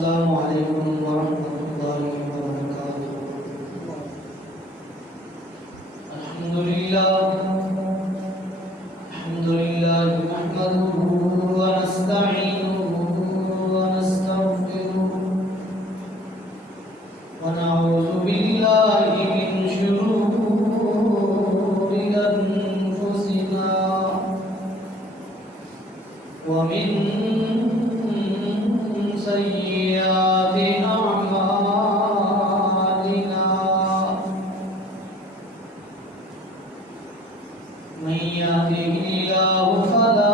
السلام عليكم ورحمة الله وبركاته. الحمد لله نحمده ونستعينه ونستغفره ونعوذ بالله من شرور أنفسنا ومن سيئات أعمالنا من يهده الله فلا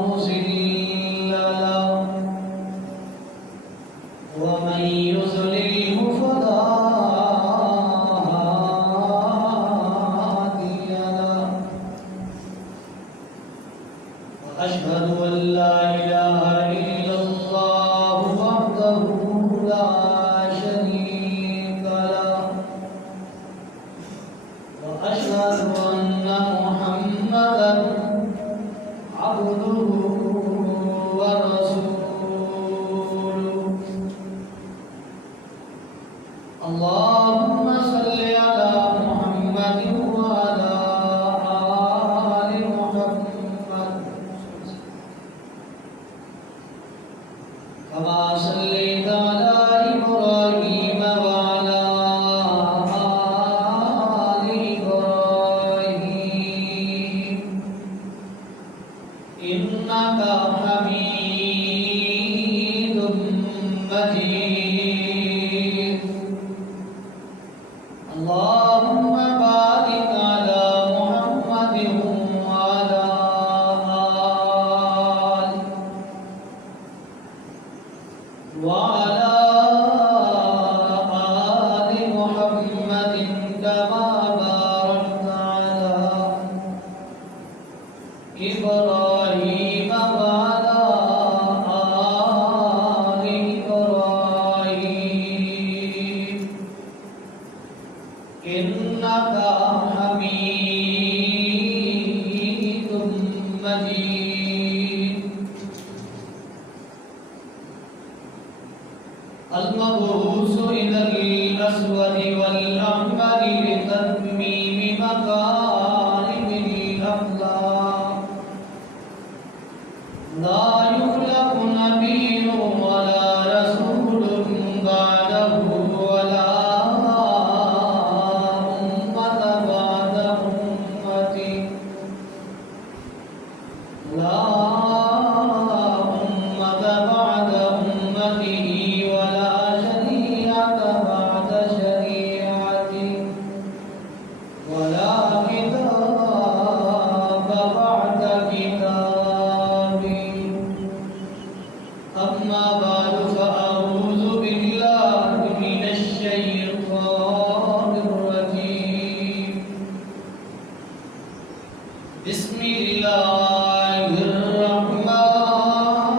مضل له ومن يضلل فلا هادي له وأشهد أن لا إله إلا الله وحده لا شريك له وأشهد أن محمدا عبده ورسوله. اللهم صل على محمد وعلى آل محمد كما صليت على إبراهيم وعلى آل إبراهيم إنك حميد مجيد. اللهم بارك على محمد وعلى آل محمد كما باركت على إبراهيم وعلى آل إبراهيم إنك حميد مجيد. المبعوث إلى الأسود والأحمر لتتميم مكارم الأخلاق لا يخلق نبي ولا رسول بعده ولا أمة بعد أمتي لا أمة بعد أمته ولا شريعة بعد شريعتي ولا كتاب بعد كتابي. أما بعد فأعوذ بالله من الشيطان الرجيم. بسم الله الرحمن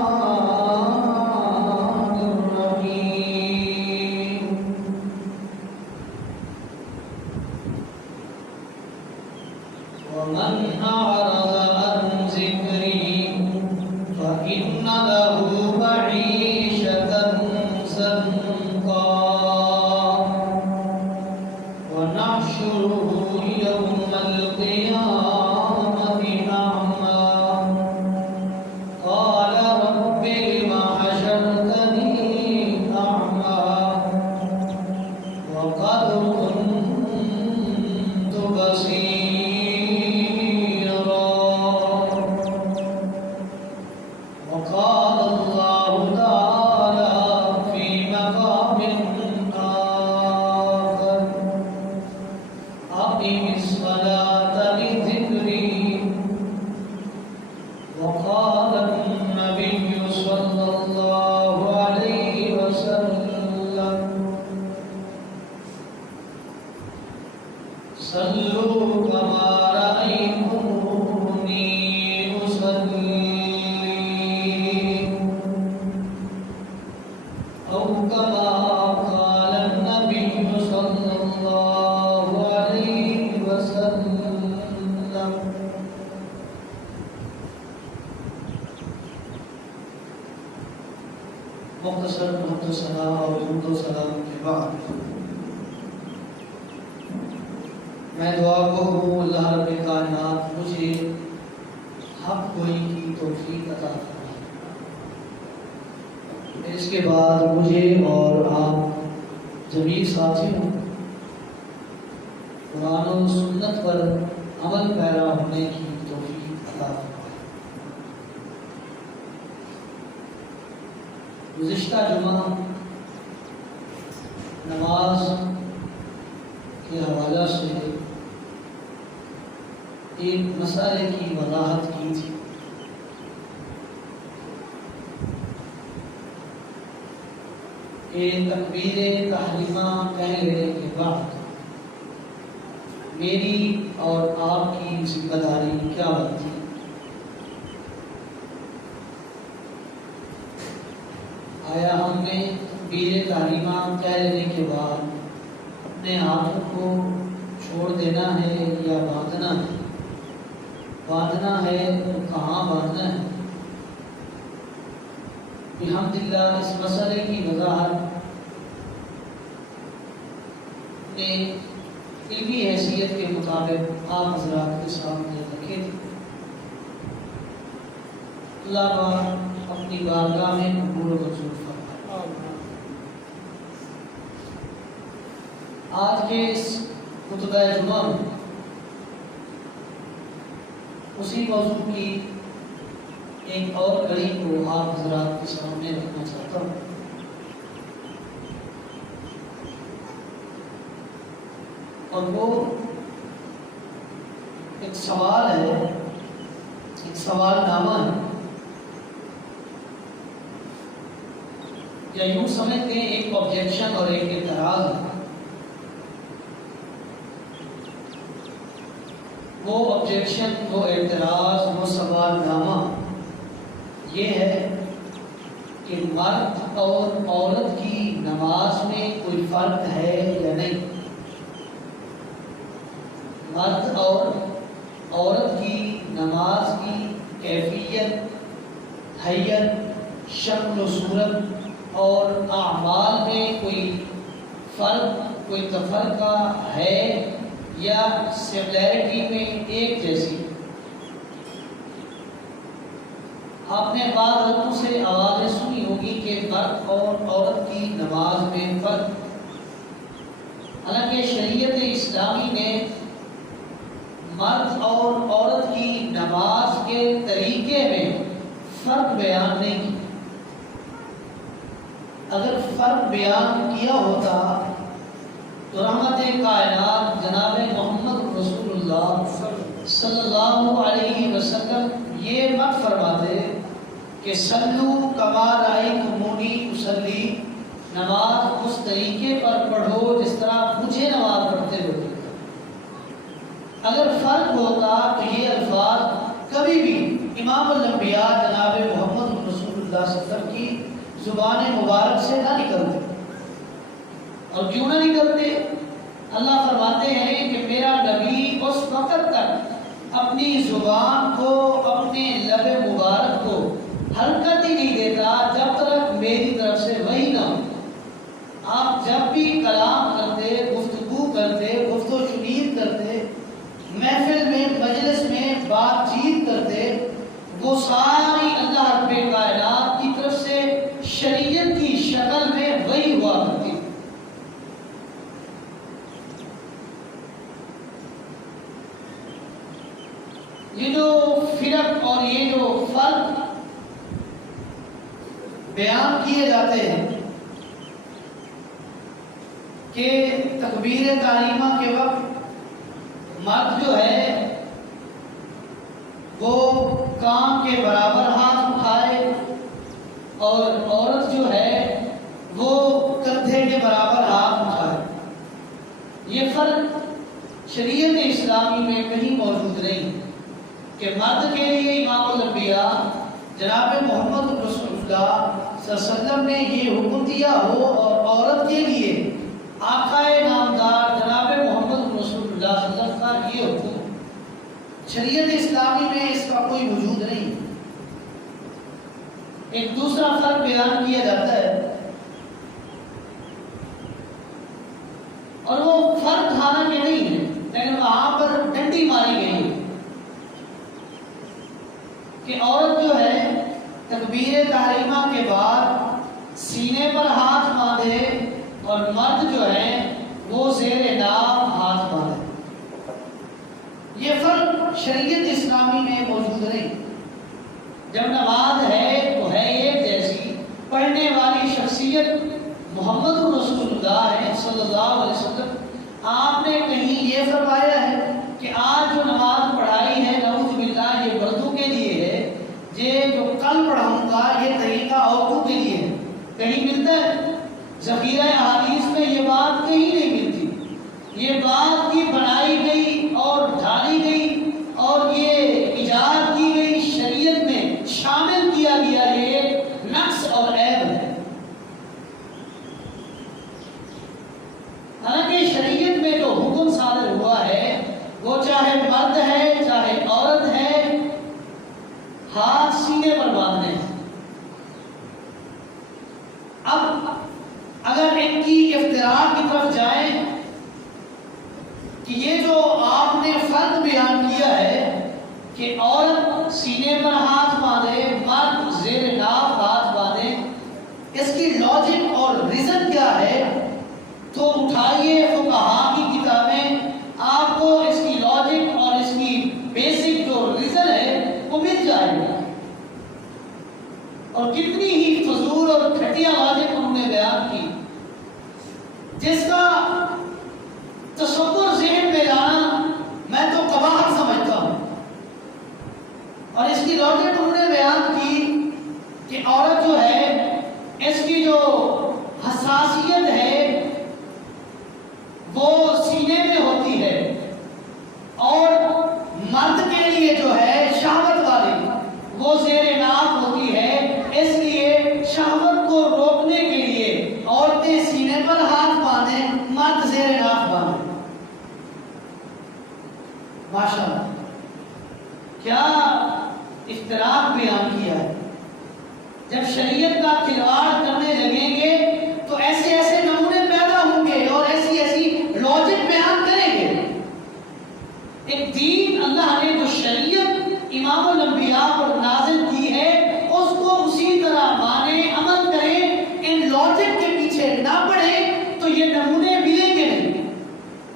الرحيم. ومن أعرض عن ذكري فإن له معيشة مختصر اور درود و سلام کے بعد میں دعا گو ہوں اللہ رب کائنات مجھے حق گوئی کی توفیق عطا فرمائے۔ اس کے بعد مجھے اور آپ جمیع ساتھیوں قرآن و سنت پر عمل پیرا ہونے کی توفیق عطا فرمائے۔ گزشتہ جمعہ نماز کے حوالہ سے ایک مسئلے کی وضاحت کی تھی۔ تکبیر تحریمہ کہنے کے بعد میری اور آپ کی ذمہ داری کیا بنتی؟ آیا ہم نے تکبیر تحریمہ کہہ لینے کے بعد اپنے ہاتھوں کو چھوڑ دینا ہے یا باندھنا ہے؟ باندھنا ہے تو کہاں باندھنا ہے؟ الحمدللہ اس مسئلے کی وضاحت نے علمی حیثیت کے مطابق آپ حضرات کے سامنے رکھے تھے۔ اللہ پاک اپنی بارگاہ میں قبول و منظور فرمائے۔ آج کے اس خطبہ جمعہ میں اسی موضوع کی ایک اور کڑی کو آپ حضرات کے سامنے رکھنا چاہتا ہوں۔ اور وہ ایک سوال ہے، ایک سوال نامہ ہے، یا یوں سمجھتے ہیں ایک آبجیکشن اور ایک اعتراض ہے۔ وہ آبجیکشن، وہ اعتراض، وہ سوال نامہ یہ ہے کہ مرد اور عورت کی نماز میں کوئی فرق ہے یا نہیں؟ مرد اور عورت کی نماز کی کیفیت، حیت، شکل و صورت اور اعمال میں کوئی فرق، کوئی تفرقہ ہے یا سملیرٹی میں ایک جیسی؟ آپ نے بعض لوگوں سے آوازیں سنی ہوگی کہ مرد اور عورت کی نماز میں فرق، حالانکہ شریعت اسلامی نے مرد اور عورت کی نماز کے طریقے میں فرق بیان نہیں کیا۔ اگر فرق بیان کیا ہوتا تو رحمت کائنات جناب محمد رسول اللہ صلی اللہ علیہ وسلم یہ مت فرماتے کہ صلو کما رأیتمونی اصلی، نماز اس طریقے پر پڑھو جس طرح مجھے نماز پڑھتے ہوئے۔ اگر فرق ہوتا تو یہ الفاظ کبھی بھی امام الانبیاء جناب محمد رسول اللہ صلی اللہ علیہ وسلم کی زبان مبارک سے نہ نکلتے۔ اور کیوں نہ نکلتے؟ اللہ فرماتے ہیں کہ میرا نبی اس وقت تک اپنی زبان کو، اپنے لب مبارک کو حرکت ہی نہیں دیتا جب تک میری طرف سے وحی نہ ہو۔ آپ جب بھی کلام کرتے، گفتگو کرتے، گفت و شنید کرتے، محفل میں، مجلس میں بات چیت کرتے، وہ ساری اللہ رب کائنات کی طرف سے شریعت کی شکل میں وحی ہوا کرتی۔ یہ جو فرق اور یہ جو فرق بیان کیے جاتے ہیں کہ تکبیر تحریمہ کے وقت مرد جو ہے وہ کان کے برابر ہاتھ اٹھائے اور عورت جو ہے وہ کندھے کے برابر ہاتھ اٹھائے، یہ فرق شریعت اسلامی میں کہیں موجود نہیں کہ مرد کے لیے امام الانبیاء جناب محمد رسول اللہ صلی اللہ علیہ وسلم نے یہ حکم دیا ہو اور عورت کے لیے آقائے نامدار جناب محمد رسول اللہ صلی اللہ علیہ وسلم کا یہ حکم۔ شریعت اسلامی میں اس کا کوئی وجود نہیں۔ ایک دوسرا فرق بیان کیا جاتا ہے، اور وہ فرق حالانکہ نہیں ہے لیکن وہاں پر ڈنڈی ماری گئی ہے کہ عورت جو ہے تکبیر تحریمہ کے بعد سینے پر ہاتھ باندھے اور مرد جو ہے وہ زیر ناف ہاتھ باندھے۔ یہ فرق شریعت اسلامی میں موجود نہیں۔ جب نماز ہے تو ہے ایک جیسی، پڑھنے والی شخصیت محمد رسول اللہ ہے صلی اللہ علیہ وسلم۔ آپ نے کہیں یہ فرمایا ہے کہ آج جو نماز پڑھائی ہے نعوذ باللہ یہ مردوں کے لیے ہے، یہ جو کل پڑھاؤں گا یہ طریقہ عورتوں کے لیے ہے، کہیں ملتا ہے؟ ذخیرہ احادیث میں یہ بات کہیں نہیں ملتی۔ یہ بات کی بنائی گئی اور ڈھالی گئی اور یہ ایجاد کی گئی، شریعت میں شامل کیا گیا، یہ ایک نقص اور عیب ہے۔ حالانکہ شریعت میں جو حکم صادر ہوا ہے وہ چاہے مرد ہے چاہے عورت ہے، ہاتھ سینے پر باندھنے ہیں۔ اب اگر ان کی افتراء کی طرف جائیں کہ یہ جو آپ نے فرق بیان کیا ہے کہ عورت سینے پر ہاتھ باندھے، مرد زیر ناف ہاتھ باندھے، اس کی لاجک اور ریزن کیا ہے؟ تو اٹھائیے فقہاء کی کتابیں، آپ کو اس کی لاجک اور اس کی بیسک جو ریزن ہے وہ مل جائے گا۔ اور کتنی ہی فضول اور گھٹیا لاجک انہوں نے بیان کی جس کا تصور ذہن میں لانا میں تو قباحت سمجھتا ہوں۔ اور اس کی لاجک انہوں نے بیان کی کہ عورت جو ہے اس کی جو حساسیت ہے وہ سینے میں ہوتی ہے، اور مرد کے لیے جو ہے شہوت والی وہ زیر ناف ہوتی ہے۔ اس لیے شہوت کو روکنے کے لیے عورتیں سینے پر ہاتھ باندھیں، مرد زیر ناف باندھیں۔ ماشاءاللہ کیا افتراق بیان کیا ہے۔ جب شریعت کا کھلواڑ کرنے لگیں گے تو ایسے ایسے نمونے پیدا ہوں گے اور ایسی ایسی لاجک بیان کریں گے۔ ایک دین اللہ نے جو شریعت امام الانبیاء پر نازل کی ہے اس کو اسی طرح مانیں، عمل کریں، ان لاجک کے پیچھے نہ پڑیں تو یہ نمونے ملیں گے نہیں۔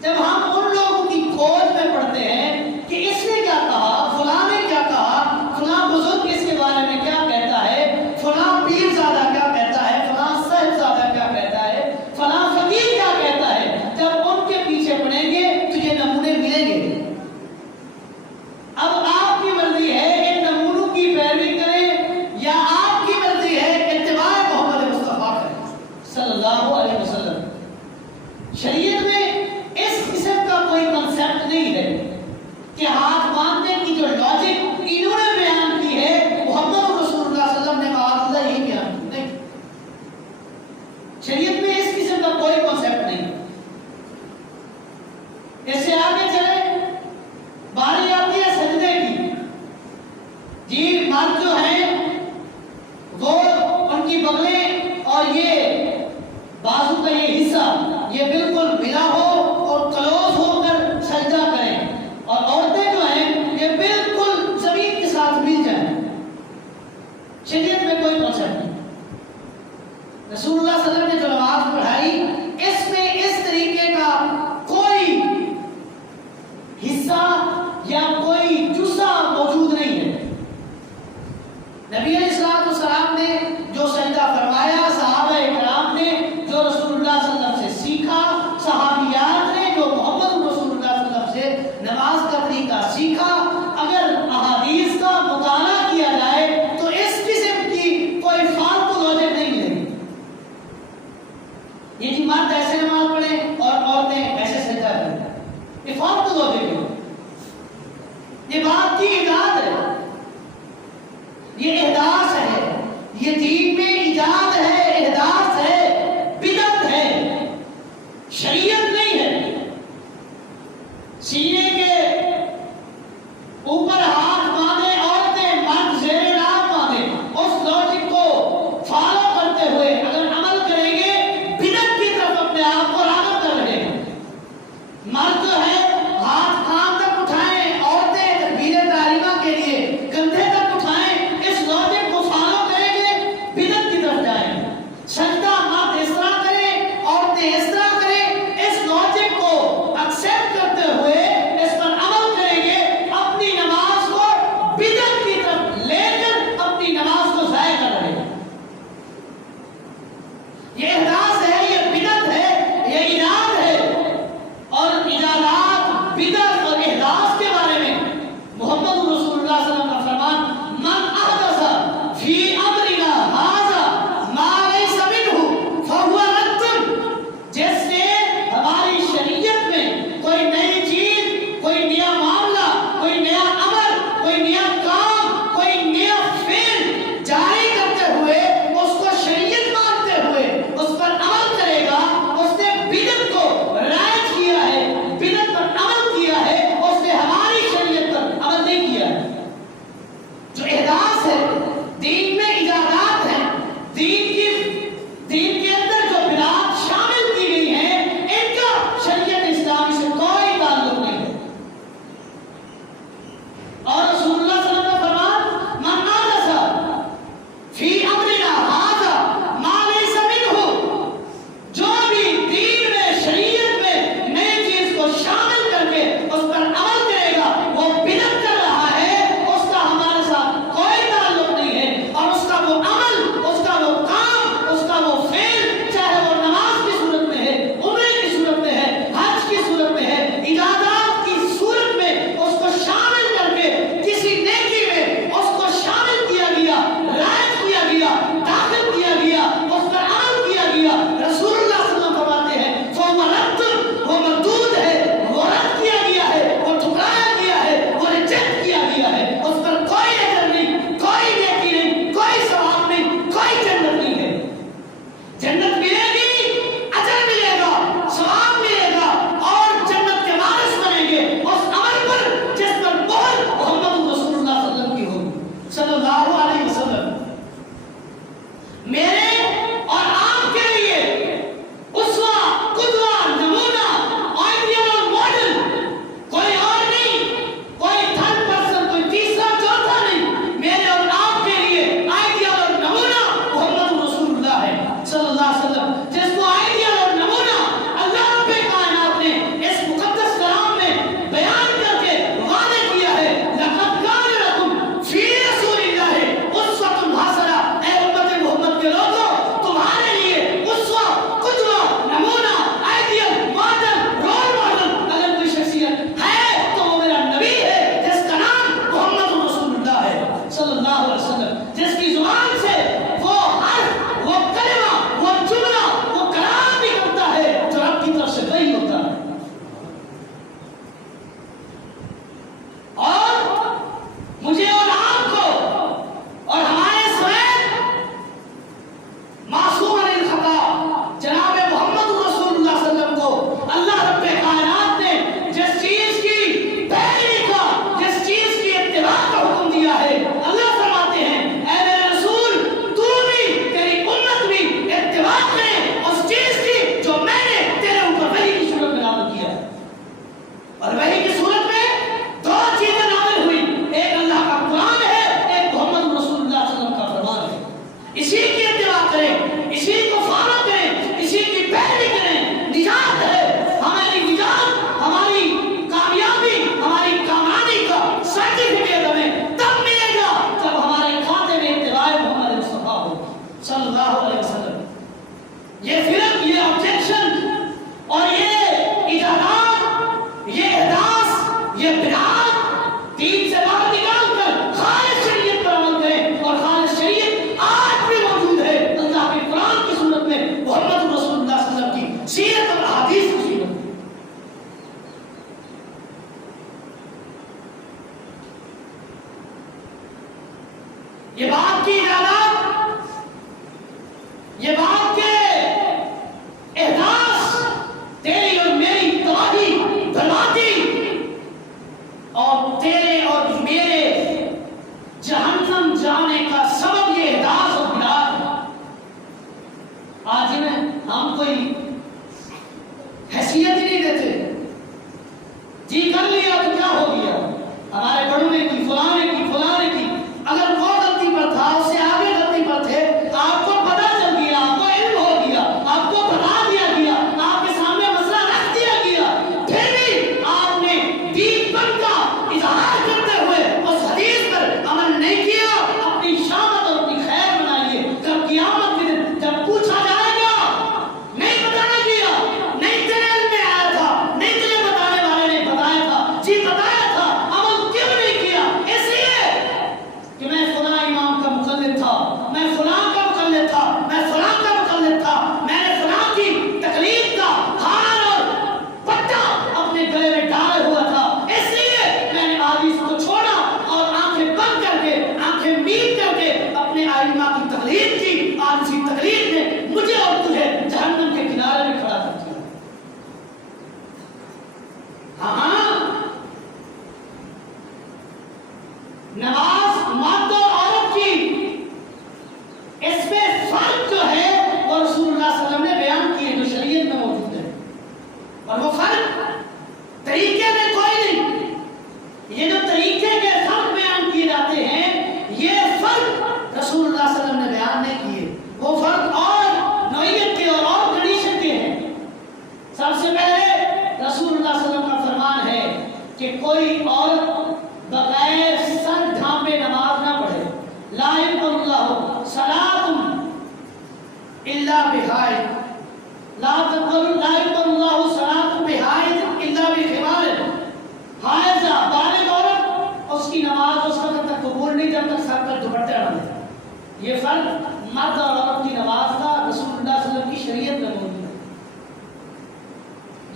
جب ہم ان لوگوں کی کھوج میں پڑھتے ہیں کہ اس نے کیا کہا، فلاں نے کیا کہا، فلاں بزرگ اس کے بارے میں کیا کہتا ہے، فلاں پیر زادہ کیا کہتا ہے، فلاں صاحب زادہ کیا کہتا ہے، فلاں فقیر کیا کہتا ہے، جب ان کے پیچھے پڑیں گے تو یہ نمونے ملیں گے۔ اب آپ کی مرضی ہے ان نمونوں کی پیروی کریں یا آپ کی مرضی ہے اتباع محمد مصطفیٰ کریں صلی اللہ علیہ وسلم۔ شریعت میں اس قسم کا کوئی کنسیپٹ نہیں ہے کہ ہاتھ باندھنے کی جو لاجک انہوں نے بیان کی ہے محمد رسول اللہ صلی اللہ علیہ وسلم نے معاذ اللہ یہی بیان کی، نہیں۔ شریعت میں اس قسم کا کوئی کنسیپٹ نہیں۔ اس سے آگے چلے، باری آتی ہے سجدے کی، جی مرد جو ہیں وہ ان کی بغلیں اور یہ بازو کا یہ حصہ یہ بالکل ملا ہو اور کلوز ہو کر سجدہ کریں، اور عورتیں جو ہیں یہ بالکل زمین کے ساتھ مل جائیں۔ شریعت میں کوئی کنسیپٹ نہیں۔ رسول اللہ صلی اللہ علیہ وسلم نے جو نماز پڑھائی اس میں اس طریقے کا کوئی حصہ یا کوئی جزء موجود نہیں ہے۔ نبی علیہ السلام نے جو سجدہ فرمایا، صحابہ کرام نے جو رسول اللہ صلی میرے اور آپ کے لیے اسوہ، قدوہ، نمونہ، آئیڈیل اور ماڈل کوئی اور نہیں، کوئی تھرڈ پرسن، کوئی تیسرا چوتھا نہیں، میرے اور آپ کے لیے آئیڈیل اور نمونہ محمد رسول اللہ ہے صلی اللہ علیہ وسلم، جس کو آئیڈیل اور نمونہ اللہ رب کائنات نے اس مقدس کلام میں بیان کر کے وعدے کیا ہے، لقد کان لکم فی رسول اللہ اسوۃ حسنہ، اے امت محمد کے لوگوں تمہارے لیے اسوہ، قدوہ، نمونہ، آئیڈیل، ماڈل، رول ماڈل اگر کوئی شخصیت ہے تو وہ میرا نبی ہے جس کا نام محمد رسول اللہ ہے صلی اللہ علیہ وسلم، جس کی زبان سے وہ حرف، وہ کلمہ، وہ جملہ، وہ کلام نکلتا ہے جو رب کی طرف سے وحی ہوتا ہے۔ اور مجھے اور آپ کو اور ہمارے سمیت معصوم عن الخطا جناب محمد رسول اللہ صلی اللہ علیہ وسلم کو اللہ رب کائنات نے جس چیز کی پیروی کا، جس چیز کی اتباع کا حکم دیا ہے، اللہ فرماتے ہیں اے میرے رسول تو بھی، تیری امت بھی اتباع کرے اس چیز کی جو میں نے تیرے اوپر وحی کی صورت میں نازل کیا ہے۔ اور وحی کی صورت میں دو چیزیں نازل ہوئی، ایک اللہ کا قرآن ہے، ایک محمد رسول اللہ صلی اللہ علیہ وسلم کا فرمان ہے۔ اسی کی اتباع کریں، اسی کو فالو کریں، اسی کی پیروی کریں، نجات ہے، ہماری نجات، ہماری کامیابی، ہماری کامرانی کا سرٹیفکیٹ ہمیں تب ملے گا جب ہمارے کھاتے میں اتباع محمد مصطفیٰ ہو صلی اللہ علیہ وسلم۔ یہ فرق، یہ آبجیکشن اور یہ ایجادات، یہ احداث، یہ بدعات دین سے باہر نکال کر خالص شریعت پر عمل کریں، اور خالص شریعت آج بھی موجود ہے اللہ کے قرآن کی صورت میں، محمد رسول اللہ صلی اللہ علیہ وسلم کی سیرت اور احادیث کی صورت میں۔ یہ بات کی ایجادات، یہ بات کے احداث تیری اور میری تباہی، بربادی اور تیرے اور میرے جہنم جانے کا سبب یہ احداث اور بدعات ہے۔ آج انہیں ہم کوئی حیثیت ہی نہیں دیتے، جی کر لیا تو کیا ہو گیا، ہمارے بڑوں نے کی، فلاں نے کی، فلاں نے کی، اگر وہ غلطی پر تھا، اس سے آگے غلطی پر تھے، آپ کو پتہ چل گیا، آپ کو علم ہو گیا، آپ کو بتا دیا گیا، آپ کے سامنے مسئلہ رکھ دیا گیا، پھر بھی آپ نے دین پر کا اظہار کرتے ہوئے اس حدیث پر عمل نہیں کیا، اپنی شامت اور اپنی خیر بنائیے، کب قیامت کے دن جب پوچھا جائے گا نہیں بتانا کیا، نہیں تیرے علم میں آیا تھا، نہیں تجھے بتانے والے نے بتایا تھا، جی بتایا تھا، عمل کیوں نہیں کیا؟ اس لیے کہ میں فلاں امام کا مقلد تھا، میں فلاں کا مقلد تھا، میں فلاں کا مقلد تھا، میں نے فلاں کی تقلید کا ہار اور پٹا اپنے گلے میں ڈالے ہوا تھا، اس لیے میں نے حدیث کو چھوڑا اور آنکھیں بند کر کے، آنکھیں مید کر کے اپنے ائمہ کی تقلید کی، آج اسی تقلید نے مجھے اور تجھے جہنم کے کنارے میں کھڑا کر دیا۔ ہاں، نماز مرد اور عورت کی، اس میں فرق جو ہے وہ رسول اللہ صلی اللہ علیہ وسلم نے بیان کیے جو شریعت میں موجود ہے، اور وہ فرق طریقے میں کوئی نہیں، یہ جو طریقے کے فرق بیان کیے جاتے ہیں یہ فرق رسول اللہ صلی اللہ علیہ وسلم نے بیان نہیں کیے، وہ فرق اور نوعیت کے اور کنڈیشن کے ہیں۔ سب سے پہلے رسول اللہ صلی اللہ علیہ وسلم کا فرمان ہے کہ کوئی عورت بغیر سر ڈھانپے نماز نہ پڑھے، لا يقبل اللہ صلاۃ الا بحائض، لا يقبل اللہ صلاۃ بحائض الا بخمار، حائضہ بالغ عورت اس کی نماز اس وقت تک قبول نہیں جب تک سر پر دوپٹہ نہ لے۔ یہ فرق مرد اور عورت کی نماز کا رسول اللہ صلی اللہ علیہ وسلم کی شریعت میں موجود ہے۔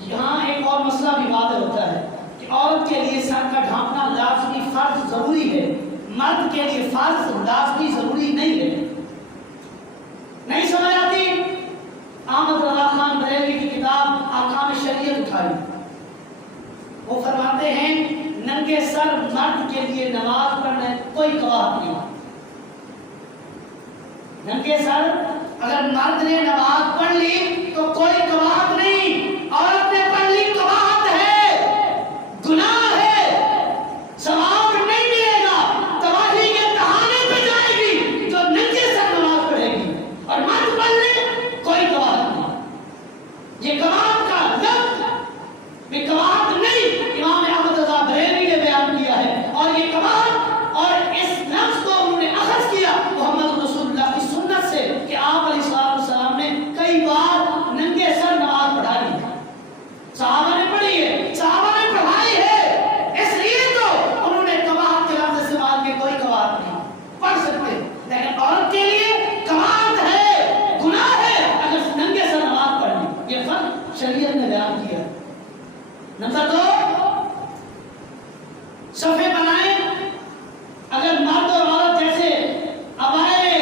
یہاں ایک اور مسئلہ بھی واضح ہوتا ہے کہ عورت کے لیے سر کا ڈھانپنا لازمی فرض ضروری ہے، مرد کے لیے فرض لازمی ضروری نہیں ہے۔ نہیں سمجھ آتی؟ احمد رضا خان بریلوی کی کتاب احکام شریعت اٹھائی، وہ فرماتے ہیں ننگے سر مرد کے لیے نماز پڑھنے کوئی کراہت نہیں، ننگے سر اگر مرد نے نماز پڑھ لی تو کوئی کباہت نہیں، عورت نے پڑھ لی کباہت ہے، گناہ ہے، ثواب نہیں ملے گا، تباہی کے تہانے پہ جائے گی جو ننگے سر نماز پڑھے گی، اور مرد پڑھ لے کوئی کباہت نہیں۔ یہ کباہت کا لفظ یہ کباہت نہیں، امام احمد رضا بریلوی نے بیان کیا ہے، اور یہ کباہت اور اس لفظ کو انہوں نے اخذ کیا محمد رسول اللہ کی سنت سے کہ آپ علیہ السلام نے کئی بار ننگے سر نماز پڑھا لی، صحابہ نے پڑھی ہے، صحابہ نے پڑھائی ہے، اس لیے تو انہوں نے کباہت کے لفظ استعمال کیے، کوئی کباہت نہیں، پڑھ سکتے، لیکن عورت کے لیے کباہت ہے، گناہ ہے اگر ننگے سر نماز پڑھ لی۔ یہ فرق شریعت نے بیان کیا۔ نمبر 2، صفے بنائیں، اگر مرد اور عورت جیسے اب آئے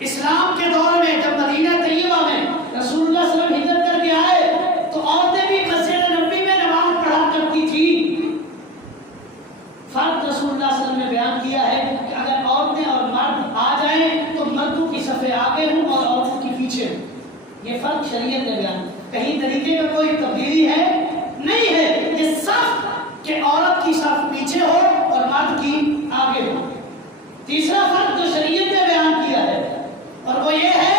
اسلام کے دور میں، جب مدینہ طیبہ میں رسول اللہ صلی اللہ علیہ وسلم ہجرت کر کے آئے تو عورتیں بھی مسجد نبوی میں نماز پڑھا کرتی تھی۔ فرق رسول اللہ صلی اللہ علیہ وسلم نے بیان کیا ہے کہ اگر عورتیں اور مرد آ جائیں تو مردوں کی صفیں آگے ہوں اور عورتوں کی پیچھے ہوں۔ یہ فرق شریعت نے بیان، کہیں طریقے کا کوئی تبدیلی ہے نہیں ہے، یہ صف کہ عورت کی صف پیچھے ہو اور مرد کی آگے ہو۔ تیسرا فرق جو شریعت نے بیان کیا ہے اور وہ یہ ہے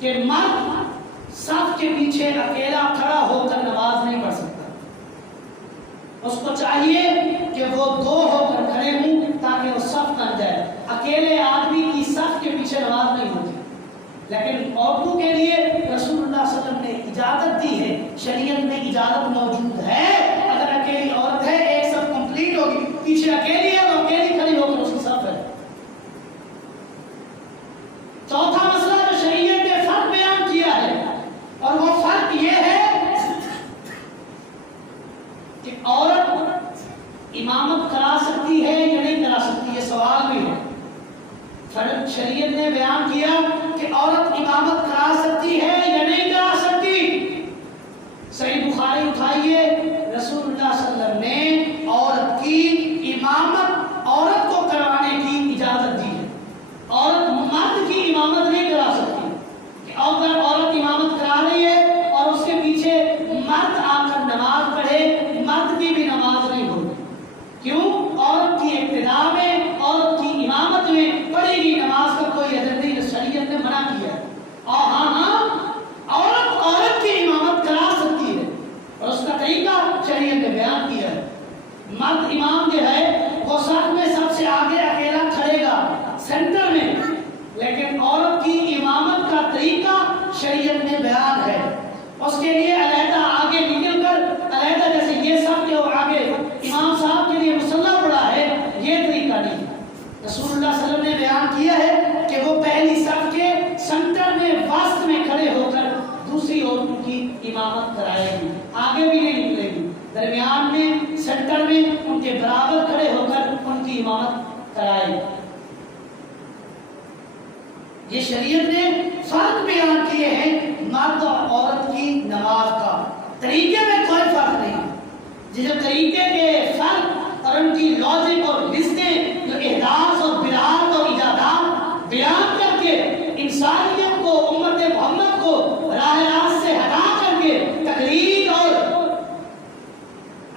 کہ مرد صف کے پیچھے اکیلا کھڑا ہو کر نماز نہیں پڑھ سکتا، اس کو چاہیے کہ وہ 2 ہو کر کھڑے ہوں تاکہ وہ صف بن جائے۔ اکیلے آدمی کی صف کے پیچھے نماز نہیں ہوتی، لیکن عورتوں کے لیے رسول اللہ صلی اللہ علیہ وسلم نے اجازت دی ہے، شریعت میں اجازت موجود ہے۔ اگر اکیلی عورت ہے، ایک صف کمپلیٹ ہوگی، پیچھے اکیلی ہے تو اکیلی کھڑی ہو کر اس کی صف ہے۔ چوتھا مسئلہ جو شریعت نے فرق بیان کیا ہے اور وہ فرق یہ ہے کہ عورت امامت کرا سکتی ہے یا نہیں کرا سکتی، یہ سوال بھی ہے۔ فرق شریعت نے بیان کیا کہ عورت امامت کرا سکتی ہے یا نہیں کرا سکتی۔ صحیح بخاری اٹھائیے، رسول اللہ صلی اللہ علیہ وسلم نے عورت کی امامت عورت کو کروانے کی اجازت دی ہے، عورت مرد کی امامت نہیں کرا سکتی۔ کہ اگر عورت امامت کرا رہی ہے اور اس کے پیچھے مرد آ کر نماز پڑھے، مرد کی بھی نماز نہیں ہوگی۔ کیوں؟ عورت کی ابتدا میں، عورت کی امامت میں پڑھے گی نماز کا کوئی اجر نہیں، شریعت نے منع کیا ہے۔ اور ہاں عورت کی امامت کرا سکتی ہے اور اس کا طریقہ شریعت نے بیان کیا ہے۔ مرد امام جو ہے وہ صف میں سب سے آگے اکیلا کھڑے گا سینٹر میں، لیکن عورت کی امامت کا طریقہ شریعت میں بیان ہے۔ اس کے لیے علیحدہ آگے نکل کر علیحدہ، جیسے یہ سب کے آگے امام صاحب کے لیے مصلی پڑا ہے، یہ طریقہ نہیں۔ رسول اللہ صلی اللہ علیہ وسلم نے بیان کیا ہے کہ وہ پہلی صف کے سینٹر میں وسط میں کھڑے ہو کر دوسری عورتوں کی امامت کرائے گی، آگے بھی نہیں نکلے گی، درمیان میں سینٹر میں ان کے برابر کھڑے ہو کر ان کی امامت کرائے گی۔ یہ شریعت نے فرق بیان کیے ہیں مرد اور عورت کی نماز کا، طریقے میں کوئی فرق نہیں۔ جو طریقے کے فرق اور ان کی لاجک اور لسٹیں جو احداث اور بدعات اور ایجادات بیان کر کے انسانیت کو، امت محمد کو راہ راست سے ہٹا کر کے تقلید اور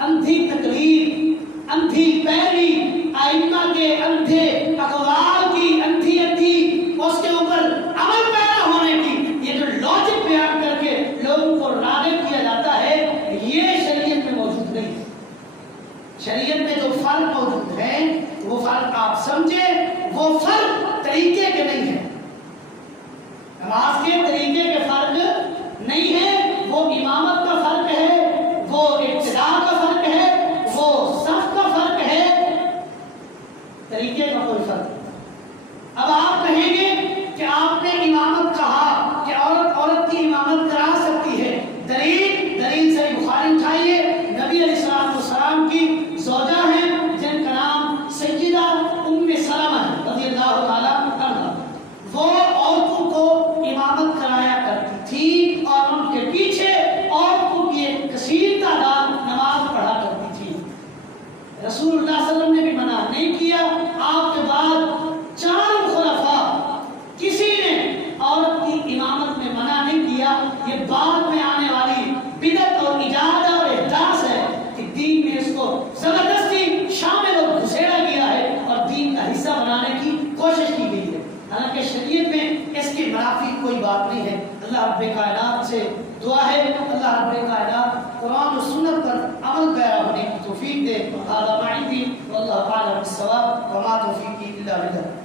اندھی تقلید، اندھی پیروی، ائمہ کے اندھے اقوال کی اندھی اس کے اوپر عمل پیدا ہونے کی یہ جو لاجک بیان کر کے لوگوں کو راغب کیا جاتا ہے، یہ شریعت میں موجود نہیں۔ شریعت سے منافی کوئی بات نہیں ہے۔ اللہ رب کائنات سے دعا ہے اللہ رب کائنات قرآن و سنت پر عمل پیرا ہونے کی توفیق دے۔ هذا ما عندي والله اعلم بالصواب وما توفيقي الا بالله۔